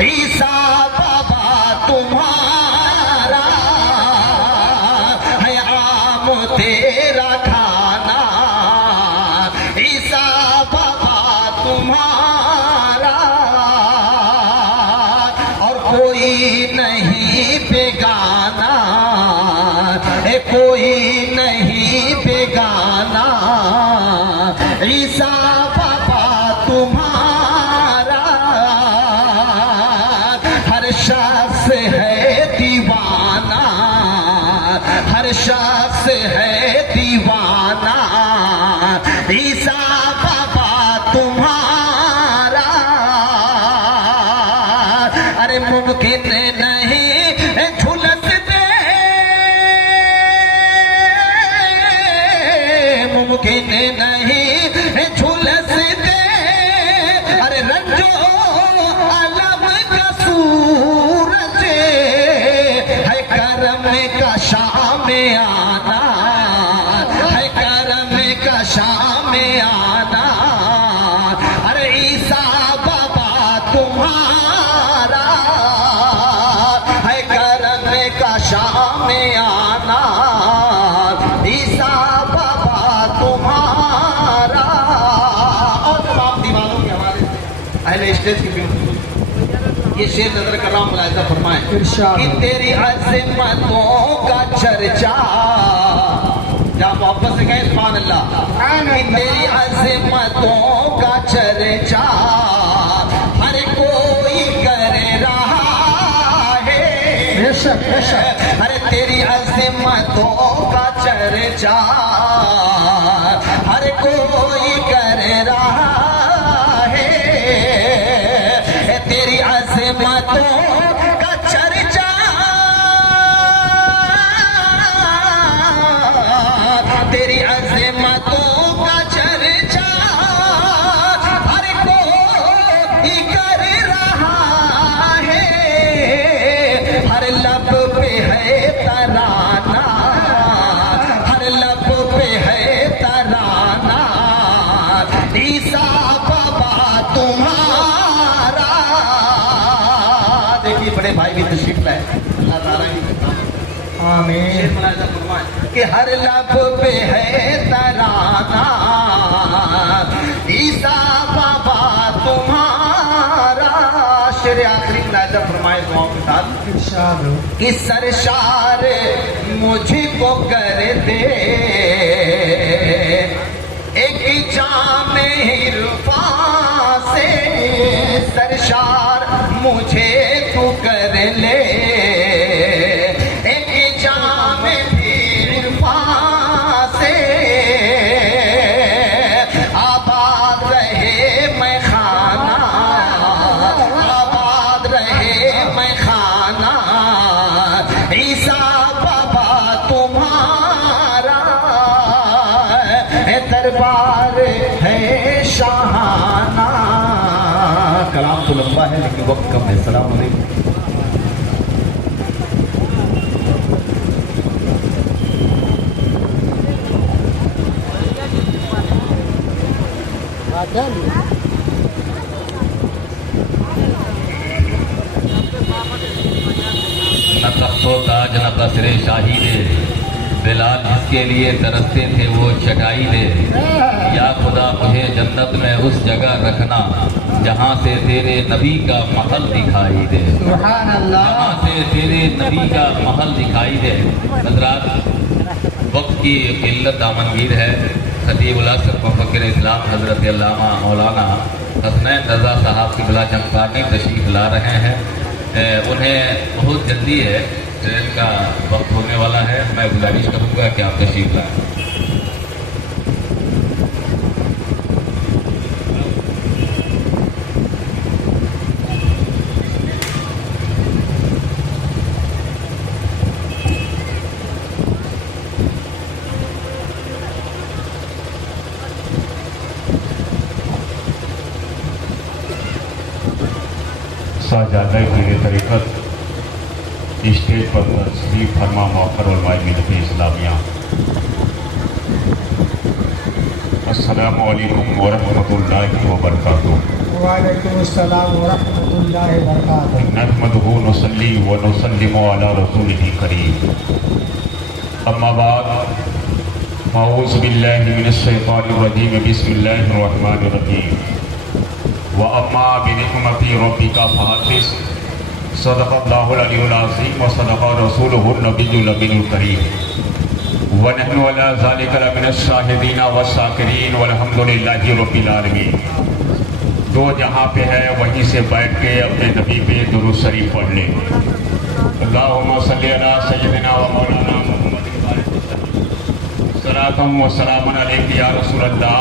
ईसा बाबा तुम्हारा है आम तेरा खाना, ईसा बाबा तुम्हारा और कोई नहीं बेगाना, कोई नहीं बेगाना, ईसा बाबा तुम्हारा हर शख्स है दीवाना, हर शख्स है दीवाना, ईसा बाबा तुम्हारा। अरे मुमकिन नहीं झुलस दे, मुमकिन नहीं झुलस दे, अरे रंजो अलम का सूरज है करम का शाम आना, है करम का शाम आना। अरे ईसा बाबा तुम्हारा है करम का शाम आना, ईसा बाबा तुम्हारा। और तमाम दीवानों के हमारे अहले स्टेज की ये शेर नजर कर रहा हूँ, मुलाहिजा फरमाएं कि तेरी अज़मतों का चर्चा, जहाँ मोहब्बत से कहें सुभान अल्लाह, कि तेरी अज़मतों का चर्चा हर कोई कर रहा है, बेशक बेशक। अरे तेरी अज़मतों का चर्चा हर कोई कर रहा है, तेरी अज़मतों का चर्चा, तेरी अज़मतों का चर्चा हर कोई कर रहा है, हर लब पे है तराना, हर लब पे है तराना, ईसा बाबा तुम्हारा। देखिए बड़े भाई भी तशरीफ लाए, अल्लाह ताला की आमीन, कि हर लब पे है तराना, ईसा बाबा तुम्हारा। शेर आखिरी मुलाहिजा फरमाए दुआओं के साथ कि सरशार मुझको कर दे एक जाम इरफा से, सरशार मुझे तू कर ले एक जाम इरफा से, आबाद रहे मैं खाना, आबाद रहे मैं खाना, ईसा बाबा तुम्हारा दरबार है शाहाना। कलाम तो लंबा है लेकिन वक्त कम है। सलाम अलैकुम। न तख्तो ताज न कसरे शाही दे, बिलाल जिसके लिए तरसते थे वो चटाई दे, या खुदा मुझे जन्नत में उस जगह रखना जहाँ से तेरे नबी का महल दिखाई दे, जहाँ से तेरे नबी का महल दिखाई दे। हज़रात, वक्त की किल्लत आमनगीर है। खतीबुल असर मुफक्किर इस्लाम हज़रत अल्लामा मौलाना हसनैन रज़ा साहब की बिला चंपानी तशरीफ़ ला रहे हैं। उन्हें बहुत जल्दी है, ट्रेन का वक्त होने वाला है। मैं गुजारिश करूँगा कि आप तशरीफ़ लाएँ। शाहजादा की तरीक़त स्टेज पर तशरीफ़ फरमा मौक़र उलमाए मिल्लत इस्लामिया। अस्सलामु अलैकुम व रहमतुल्लाहि व बरकातुहू। वालेकुम अस्सलाम व रहमतुल्लाहि व बरकातुहू। नहमदुहु व नुसल्ली व नुसल्लिमु अला रसूलिही करीम। अम्मा बाद, अऊज़ु बिल्लाहि मिनश शैतानिर रजीम, बिस्मिल्लाहिर रहमानिर रहीम। व अम्मा बिनिअमति रब्बिका फहद्दिस, सदक़ल्लाहुल अलियुल अज़ीम व सदक़ रसूलुहुन नबियुल अमीनुल करीम। व नहनु अला ज़ालिका लमिनश शाहिदीन व शाकिरीन वल्हम्दुलिल्लाहि रब्बिल आलमीन। जो जहाँ पे है वहीं से बैठ के अपने नबी पे दुरूद शरीफ पढ़ ले। अल्लाहुम्मा सल्ली अला सय्यिदिना व मौलाना मुहम्मदिन सलातम व सलामन अलैका या रसूलल्लाह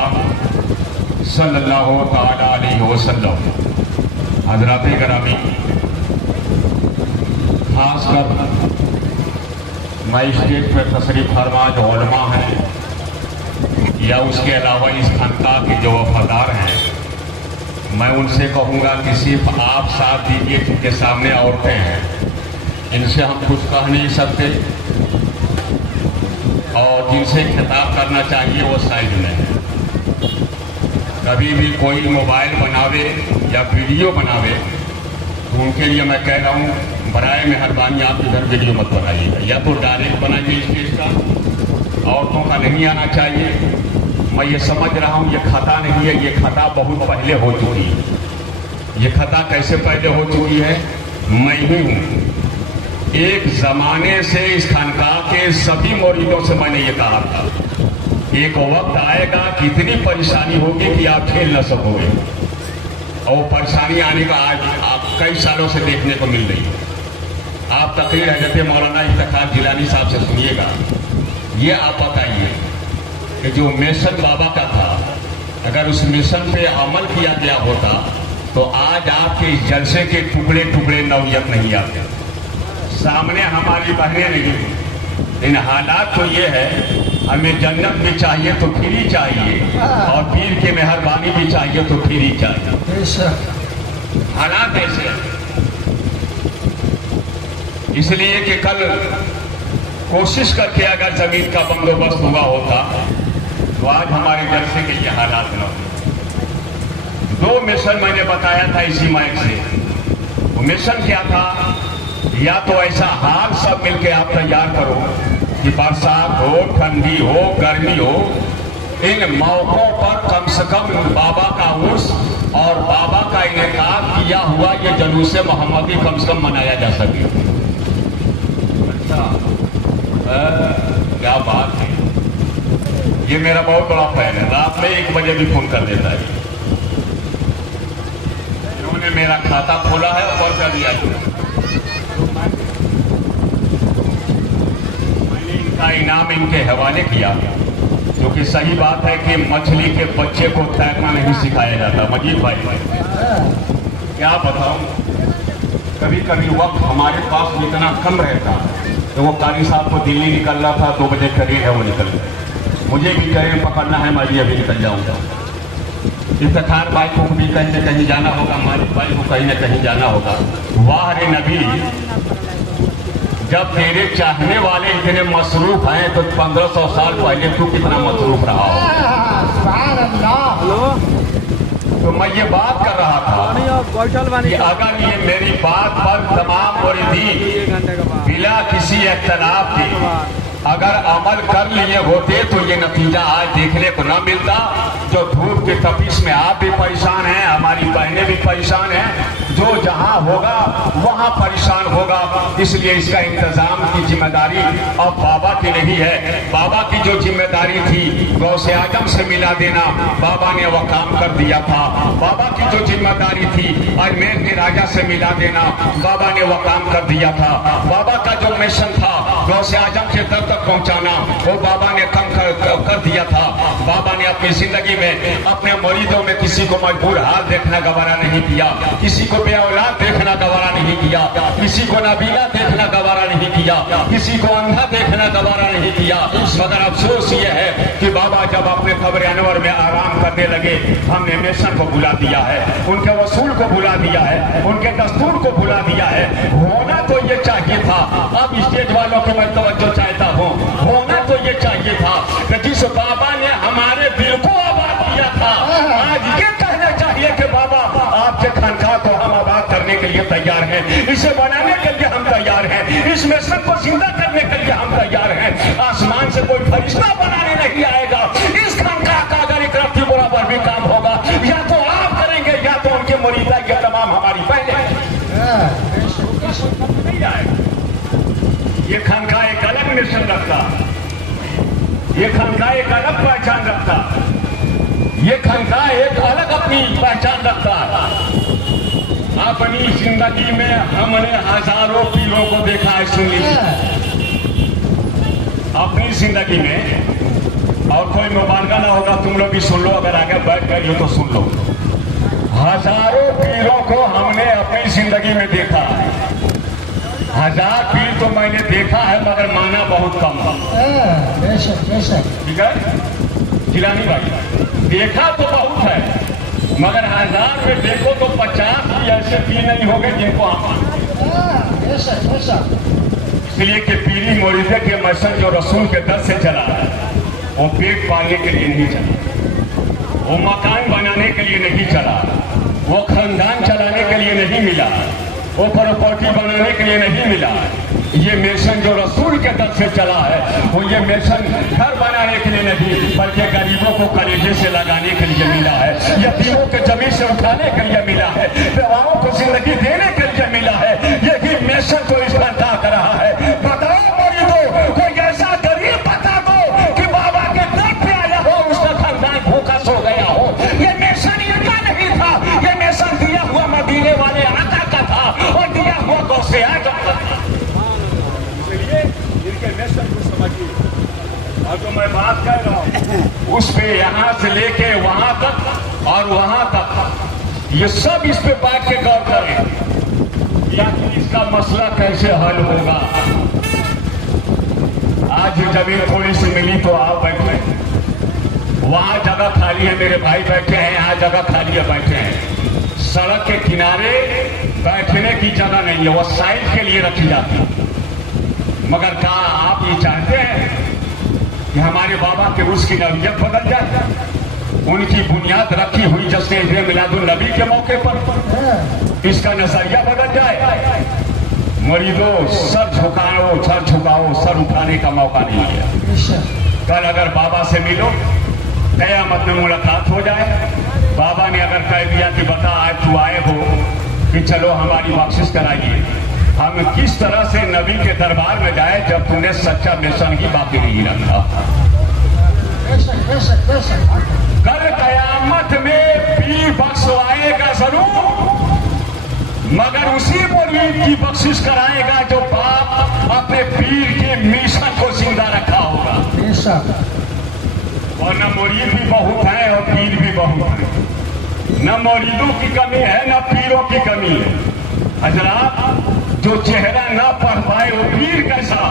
सल्लल्लाहु तआला अलैहि वसल्लम। हज़रात गिरामी, खासकर मैं स्टेज पर तशरीफ फरमा जो उलमा हैं या उसके अलावा इस खानका के जो वफादार हैं, मैं उनसे कहूँगा कि सिर्फ आप साथ दीजिए, जिनके सामने औरतें हैं इनसे हम कुछ कह नहीं सकते, और जिनसे खिताब करना चाहिए वो साइड में है। कभी भी कोई मोबाइल बनावे या वीडियो बनावे तो उनके लिए मैं कह रहा हूँ, बराए मेहरबानी आप इधर वीडियो मत बनाइएगा, या तो डायरेक्ट बनाइए स्टेज का। औरतों का नहीं आना चाहिए। मैं ये समझ रहा हूँ ये खता नहीं है, ये खता बहुत पहले हो चुकी है। ये खता कैसे पहले हो चुकी है? मैं ही हूँ। एक जमाने से इस खानकाह के सभी मुरीदों से मैंने ये कहा था, एक वक्त आएगा कि इतनी परेशानी होगी कि आप झेल न सकोगे, और परेशानी आने का आज आप कई सालों से देखने को मिल रही है। आप तकरीर हज़रत मौलाना इफ्तिखार जिलानी साहब से सुनिएगा। ये आप बताइए कि जो मिशन बाबा का था, अगर उस मिशन पे अमल किया गया होता तो आज आपके इस जलसे के टुकड़े टुकड़े नौयत नहीं आते। सामने हमारी बहनें नहीं, इन हालात तो ये है, हमें जन्नत भी चाहिए तो फ्री चाहिए, और पीर की मेहरबानी भी चाहिए तो फ्री चाहिए। हालात ऐसे हैं, इसलिए कि कल कोशिश करके अगर जमीन का बंदोबस्त हुआ होता तो आज हमारे जलसे के ये हालात न होते। 2 मिशन मैंने बताया था इसी माइक से। वो मिशन क्या था? या तो ऐसा हाल सब मिलके आप तैयार करो कि बरसात हो, ठंडी हो, गर्मी हो, इन मौकों पर कम से कम बाबा का उर्स और बाबा का इनेकाद किया हुआ ये जुलूस मोहम्मदी कम से कम मनाया जा सके। अच्छा, क्या बात है। ये मेरा बहुत बड़ा फैन है, रात में 1 बजे भी फोन कर देता है। इन्होंने मेरा खाता खोला है और कर दिया है। मैंने इनका इनाम इनके हवाले किया, क्योंकि सही बात है कि मछली के बच्चे को तैरना नहीं सिखाया जाता। मजीद भाई क्या बताऊं, कभी कभी वक्त हमारे पास इतना कम रहता तो वो कारी साहब को दिल्ली निकलना था, 2 बजे ट्रेन है, वो निकल गए। मुझे भी ट्रेन पकड़ना है, मैं भी अभी निकल जाऊंगा। इफ्तिखार भाई को भी कहीं न कहीं जाना होगा, मालिक भाई को कहीं न कहीं जाना होगा। वाह रे नबी, जब तेरे चाहने वाले इतने मसरूफ हैं तो 1500 साल पहले तू कितना मसरूफ रहा हो। तो मैं ये बात कर रहा था कि अगर ये मेरी बात पर तमाम मुरीदीन बिला किसी इख्तिलाफ के अगर अमल कर लिए होते तो ये नतीजा आज देखने को न मिलता। जो धूप की तपिश में आप भी परेशान हैं, हमारी बहनें भी परेशान हैं, जो जहां होगा वहां परेशान होगा। इसलिए इसका इंतजाम की जिम्मेदारी अब बाबा की नहीं है। बाबा की जो जिम्मेदारी थी गौसे आजम से मिला देना, बाबा ने वह काम कर दिया था। बाबा की जो जिम्मेदारी थी अजमेर के राजा से मिला देना, बाबा ने वह काम कर दिया था। बाबा का जो मिशन था गौसे आजम के दर तक पहुंचाना, वो बाबा ने कम कर दिया था। बाबा ने अपनी जिंदगी में अपने मुरीदों में किसी को मजबूर हाल देखना गवारा नहीं किया, किसी को बेऔलाद देखना गवारा नहीं किया, किसी को नाबीना देखना गवारा नहीं किया, किसी को अंधा देखना गवारा नहीं किया। मगर अफसोस ये है कि बाबा जब अपने कब्र अनवर में आराम करने लगे, हमने मिशन को भुला दिया है, उनके वसूल को भुला दिया है, उनके दस्तूर को भुला दिया है। होना तो ये चाहिए था, अब स्टेज वालों को मैं तवज्जो चाहता हूँ, होना तो ये चाहिए था कि जिस बाबा ने हमारे दिल को आबाद किया था, आज ये कहना चाहिए कि बाबा बनाने के लिए हम तैयार हैं, इस मिशन को जिंदा करने के लिए हम तैयार हैं। आसमान से कोई फरिश्ता बनाने नहीं आएगा। इस खानकाह का अगर एक रत्ती बराबर भी काम होगा, या तो आप करेंगे या तो उनके मुरीदा ये तमाम हमारी पहले नहीं आएगा। ये खानकाह एक अलग मिशन रखता, ये खानकाह एक अलग पहचान रखता, ये खानकाह एक अलग अपनी पहचान रखता। अपनी जिंदगी में हमने हजारों पीरों को देखा है, सुन लीजिए अपनी जिंदगी में। और कोई मुबारका ना होगा, तुम लोग भी सुन लो, अगर आगे बैठ गई हो तो सुन लो। हजारों पीरों को हमने अपनी जिंदगी में देखा है। 1000 पीर तो मैंने देखा है, मगर माना बहुत कम। ठीक है जिलानी भाई, देखा तो बहुत है, मगर 1000 में देखो तो 50 भी ऐसे पीर नहीं हो गए जिनको हम मानते। इसलिए कि पीरी मुरीदे के मिशन जो रसूल के दर से चला है, वो पेट पालने के लिए नहीं चला, वो मकान बनाने के लिए नहीं चला, वो खानदान चलाने के लिए नहीं मिला, वो प्रॉपर्टी बनाने के लिए नहीं मिला। ये मिशन जो रसूल के दर से चला है, वो ये मिशन घर बनाने के लिए नहीं, बल्कि गरीबों को कलेजे से लगाने के लिए मिला है, यतीमों के जमीन से उठाने के लिए मिला है, बेवाओं को जिंदगी देने के लिए मिला है। यही मिशन तो इस खानकाह कर रहा है। बताओ मुरीदों, कोई ऐसा गरीब बता दो कि बाबा के दर पे आया हो, उसका खानदान भूखा सो गया हो। ये मिशन इनका नहीं था, ये मिशन दिया हुआ मदीने वाले आका का था, और दिया हुआ गौसे आका का था। इनके मिशन को समझिए। और जो मैं बात कर रहा हूं, उस पे यहां से लेके वहां तक और वहां तक, ये सब इस पे बैठ के गौर करें, या इसका मसला कैसे हल होगा। आज जमीन थोड़ी सी मिली तो आप बैठे, वहां जगह खाली है, मेरे भाई बैठे हैं, यहाँ जगह खाली है, बैठे हैं। सड़क के किनारे बैठने की जगह नहीं है, वो साइड के लिए रखी जाती है। मगर क्या आप ये चाहते हैं कि हमारे बाबा के उर्स की नबीयत बदल जाए, उनकी बुनियाद रखी हुई जैसे मिलादुल नबी के मौके पर इसका नजरिया बदल जाए? मुरीदों, सर झुकाओ, सर झुकाओ, सर उठाने का मौका नहीं है। कल अगर बाबा से मिलो, कयामत में मुलाकात हो जाए, बाबा ने अगर कह दिया कि बता आज तू आए हो कि चलो हमारी बख्शिश कराइए, हम किस तरह से नबी के दरबार में जाए जब तूने सच्चा मिशन ही बाकी नहीं रखा? कल कयामत में पीर बख्शवाएगा जरूर, मगर उसी मुरीद की बख्शिश कराएगा जो बाप अपने पीर के मिशन को जिंदा रखा होगा। और न मुरीद भी बहुत है और पीर भी बहुत है, न मुरीदों की कमी है न पीरों की कमी है। हजरात, जो चेहरा न पढ़ पाए वो पीर कैसा,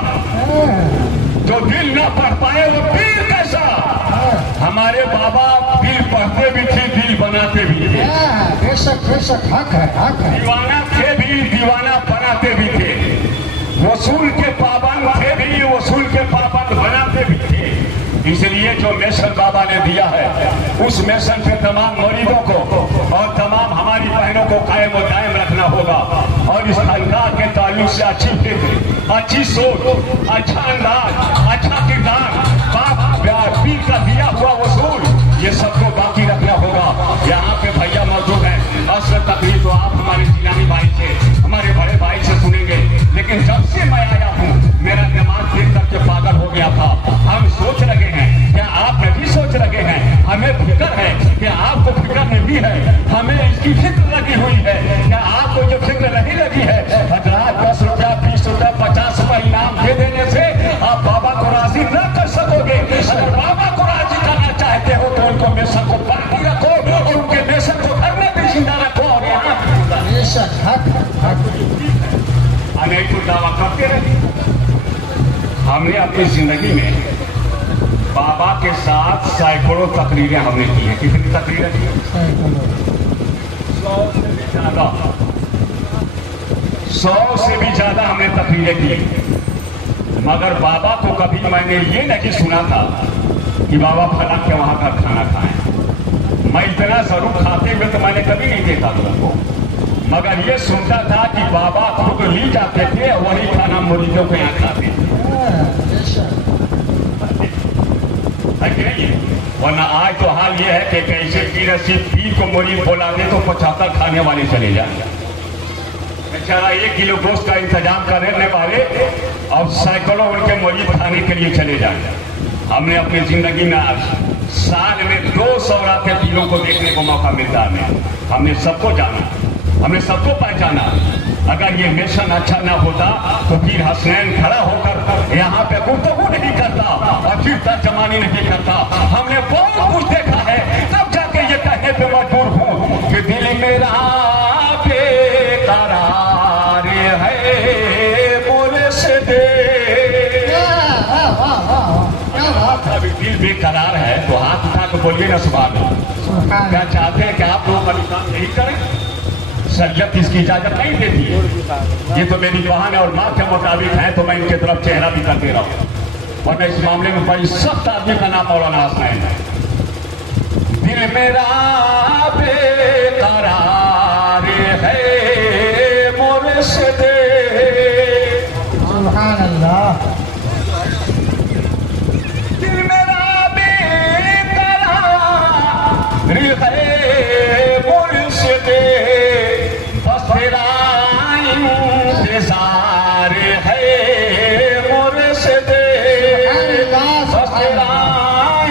जो दिल न पढ़ पाए वो पीर कैसा। हमारे बाबा दिल पढ़ते भी थे, दिल बनाते भी थे। हक है। दीवाना थे भी, दीवाना बनाते भी थे। वसूल के पाबंद थे भी, वसूल के पाबंद बनाते भी थे। इसलिए जो मिशन बाबा ने दिया है, उस मिशन पे तमाम मुरीदों को और तमाम हमारी बहनों को कायम और दायम रखना होगा। और इस खानकाह के ताल्लुक से अच्छी फिक्र, अच्छी सोच, अच्छा अंदाज, अच्छा किरदार, बाप पीर का दिया हुआ वसूल, ये सबको बाकी रखना होगा। यहाँ पे भैया मौजूद हैं, असर तकलीफ तो आप हमारे जिलानी भाई से, हमारे बड़े भाई से सुनेंगे। लेकिन जब से मैं आया हूँ, मेरा दिमाग देख करके पागल हो गया था। हम सोच लगे हैं, क्या आप भी सोच लगे हैं? हमें फिक्र है, क्या आपको फिक्र नहीं है? हमें इसकी फिक्र लगी हुई है, क्या आपको जो फिक्र नहीं लगी है? 10 रुपया, 20 रुपया, 50 रुपया इनाम दे देने से आप बाबा को राजी न कर सकोगे। अगर बाबा को राजी करना चाहते हो तो उनको मिशन को बाकी रखो और उनके मिशन को घर में भी जिंदा रखो। और यहाँ अनेक दावा करते रहे। हमने अपनी जिंदगी में बाबा के साथ सैकड़ों तकरीरें हमने की हैं। कितनी तकरीरें की? 100 से भी ज्यादा हमने तकरीरें की। मगर बाबा को कभी मैंने ये नहीं सुना था कि बाबा फला के वहां का खाना खाएं। मैं इतना जरूर खाते हुए तो मैंने कभी नहीं देखा लोगों को। मगर ये सुनता था कि बाबा खुद ली जाते थे और वही खाना मुरीदों को यहाँ खाते थे। वरना आज तो हाल ये है कि कैसे की रसीद पीर को मुरीद बोला दे तो 75 खाने वाले चले जाए। बेचारा 1 किलो गोश्त का इंतजाम करने वाले और सैकड़ों उनके मुरीद खाने के लिए चले जाए। हमने अपनी जिंदगी में आज साल में 200 रातें पीरों को देखने को मौका मिलता है। हमने सबको जाना, हमने सबको पहचाना। अगर ये मिशन अच्छा ना होता तो फिर हसनैन खड़ा होकर यहाँ पे गुफ्तगू नहीं करता और फिर तर्जमानी नहीं करता। हमने बहुत कुछ देखा है, तब जाके ये कहने पे मजबूर हूँ कि दिल मेरा बेकरार है मुर्शिद। अभी दिल बेकरार है तो हाथ उठा के बोलिए ना सुभान अल्लाह। क्या चाहते हैं कि आप लोग अपनी काम नहीं करें? शरीयत इसकी इजाजत नहीं देती है। ये तो मेरी बहन और माँ के मुताबिक है तो मैं इनके तरफ चेहरा भी कर दे रहा हूँ, वरना इस मामले में बड़ी सख्त आदमी का नाम मौलाना हसनैन है। दिल मेरा बेकरार है मुर्शिद। सुभान अल्लाह। दिल मेरा बेकरार है मुर्शिद, बस तेरा इंतजार है मुर्शिद, बस तेरा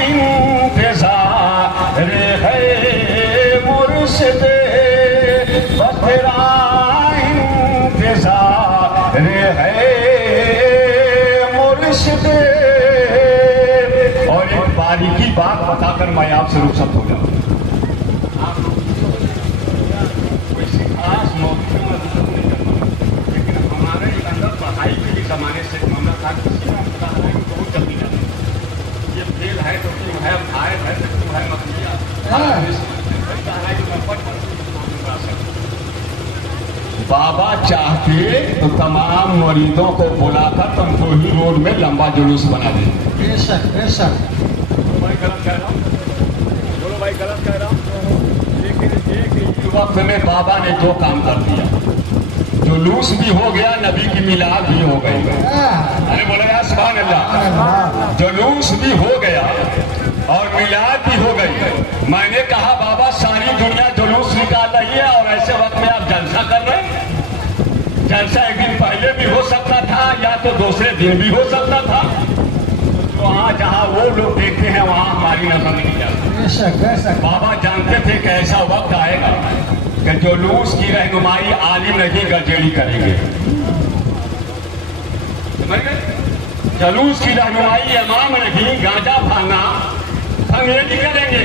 इंतजार है मुर्शिद, बस तेरा इंतजार है मुर्शिद। और एक बारीकी बात बताकर मैं आपसे रुखसत हो जाऊं। लेकिन हमारे अंदर पढ़ाई के जमाने से मामला था, किसी ने कहा है कि बहुत जल्दी जाए, ये फेल है तो क्यों है, आए है तो क्यों है, मकलिया बाबा चाहते तो तमाम मरीजों को बुलाकर तमकोही रोड में लंबा जुलूस बना देते। बेशक बेशक। भाई गलत कह रहा हूँ, बोलो भाई गलत कह रहा हूँ। लेकिन एक वक्त में बाबा ने जो काम कर दिया, जुलूस भी हो गया, नबी की मिलाद भी हो गई। अरे बोले यार सुभान अल्लाह। जुलूस भी हो गया और मिलाद भी हो गई। मैंने कहा बाबा सारी दुनिया जुलूस निकाल रही है और ऐसे वक्त में आप जलसा कर रहे हैं। जलसा एक दिन पहले भी हो सकता था या तो दूसरे दिन भी हो सकता था। वहाँ जहाँ वो लोग देखते हैं वहाँ हमारी नजर नहीं जाती। बेशक बेशक। बाबा जानते थे कि ऐसा वक्त आएगा कि जुलूस की रहनुमाई आलिम नहीं गजेड़ी करेंगे। समझ गए? जुलूस की रहनुमाई इमाम नहीं गांजा भांगा अंग्रेजी करेंगे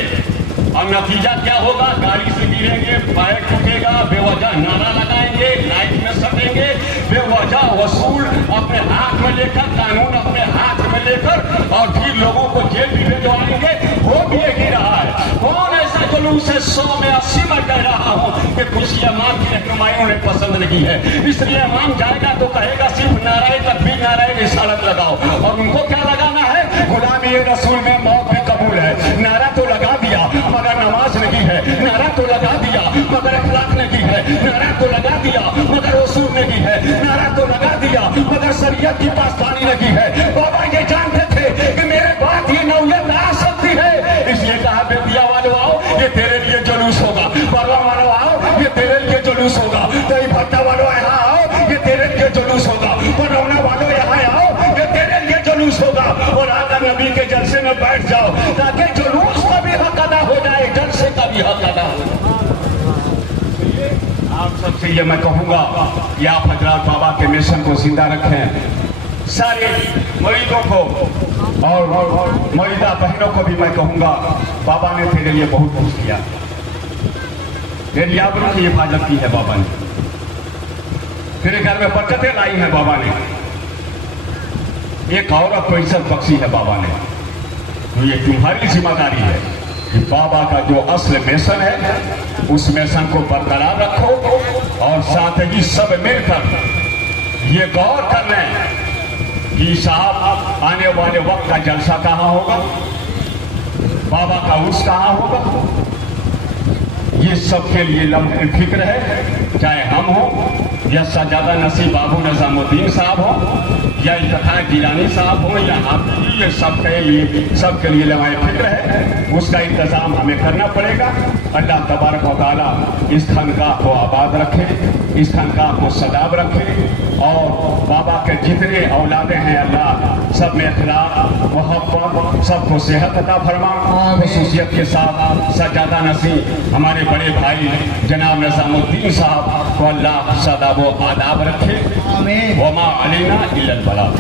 और नतीजा क्या होगा? गाड़ी से गिरेंगे, पैर टूटेगा, बेवजह नारा लगाएंगे, लाइट में सटेंगे, बेवजह वसूल अपने हाथ में लेकर, कानून अपने हाथ में लेकर और फिर लोगों को जेल भी भिजवाएंगे। हो भी यही रहा है। कौन ऐसा जुलूस है 100 में 80 में कह रहा हूँ कि कुछ इमाम की रहनुमाई उन्हें पसंद नहीं है, इसलिए इमाम जाएगा तो कहेगा सिर्फ नाराए तकबीर नाराए रिसालत लगाओ। और उनको क्या लगाना है? गुलामी रसूल में मौत भी कबूल है। नारा तो लगा दिया मगर नमाज नहीं है, नारा तो लगा दिया मगर अखलाक नहीं है, नारा तो लगा दिया मगर उसूल नहीं है, नारा तो लगा दिया मगर शरीयत की पासदानी नहीं है। बाबा ये जानते थे कि मेरे बाद ये नौयत आ सकती है, इसलिए कहा बेतिया वालों आओ ये तेरे लिए जुलूस होगा, बरवा वालों आओ ये तेरे लिए जुलूस होगा, दही भट्टा वालों यहाँ आओ ये तेरे लिए जुलूस होगा, बनौना वालों यहाँ आओ ये तेरे लिए जुलूस होगा। और आकर नबी के जलसे में बैठ जाओ ताकि जुलूस का भी हक अदा हो जाए, जलसे का भी हक अदा हो जाए। आप सबसे ये मैं कहूँगा कि आप हजरात बाबा के मिशन को जिंदा रखें। सारे मरीजों को और मरीदा बहनों को भी मैं कहूँगा बाबा ने तेरे लिए बहुत कुछ किया, तेरी आबरू की हिफाजत की है बाबा ने, तेरे घर में बरकतें लाई है बाबा ने, एक औरत को इज्जत बख्शी है बाबा ने। तो ये तुम्हारी जिम्मेदारी है कि बाबा का जो असल मिशन है उस मिशन को बरकरार रखो और साथ ही सब मिलकर ये गौर कर लें कि साहब आने वाले वक्त का जलसा कहाँ होगा, बाबा का उर्स कहाँ होगा। ये सबके लिए लम्हे फिक्र है। चाहे हम हो या सजादा नसीब बाबू निजामुद्दीन साहब हो या इफ्तिखार गिलानी साहब हो या आप, ये सबके लिए लवाए फिक्र है, उसका इंतजाम हमें करना पड़ेगा। अल्लाह तबारक व तआला इस खानकाह को आबाद रखे, इस खानकाह को सदाब रखे और बाबा के जितने औलादे हैं अल्लाह सब में इखलास मोहब्बत सबको सेहत अता फरमा। खुसूसियत के साथ सजादा नसीब हमारे बड़े भाई जनाब निजामुद्दीन साहब को अल्लाह सदाब व आदाब रखे। वमा अलैना इल्लल बलाग।